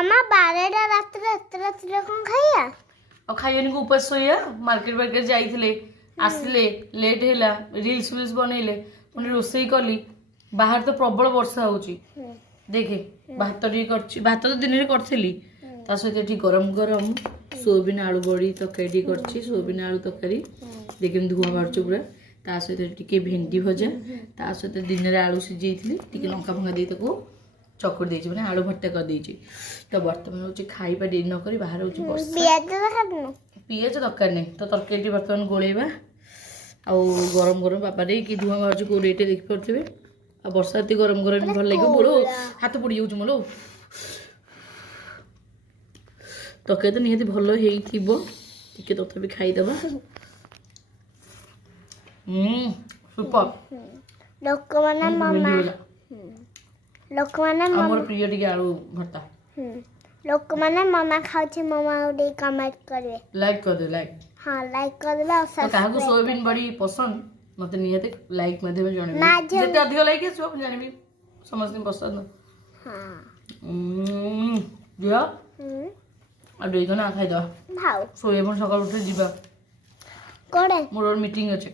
मामा 12टा रात्रि कौन खाइया और खाइए को उपास सोइया मार्केट जाइथिले आसिले लेट हैला रील्स बनैले पुणी रोसई कली बाहर तो प्रबल वर्षा होची देखे भात भात तो दिन में करथिली ता सहित गरम गरम सोयाबीन आलू बड़ी तरकारी करछि सोयाबीन आलू तरकारी देखिन धुआं बाहर पूरा ता सहित टिके भेंडी भजा ता सहित दिन में आलू सिझेइथिली टिके लंका फंका दे तको चकुर देछि माने आलू भट्टा कर देछि तो वर्तमान होछि खाइबा डेरी न करी बाहर होछि वर्षा पियाज दरकार नहीं तो तरकारी वर्तमान गोलेबा आ गरम गरम बापा रे कि धुआं बाहर को रेटे देख पड़थिबे आ वर्षा एते गरम गरम भल लागे बोलो हाथ पड़ी जाउछ मोलो तरकारी तो निहाती भल हेइथिबो टिके तथापि खाई देबा सुपर लोक माने हमर प्रिय टिके आलू भट्टा लोक माने मामा खाउछे मामा ओडे कमेंट करबे लाइक कर दे लाइक हां लाइक करबे और तो काहको सोयाबीन बड़ी पसंद मते नियते लाइक माध्यम जणे ना जेते अधिक लाइक है सब जानिबी समस्त पसंद हां दिया आ देई ना खाइ द भाउ सोयाबीन सकाळ उठे जीवा कोडे मोर मीटिंग अछि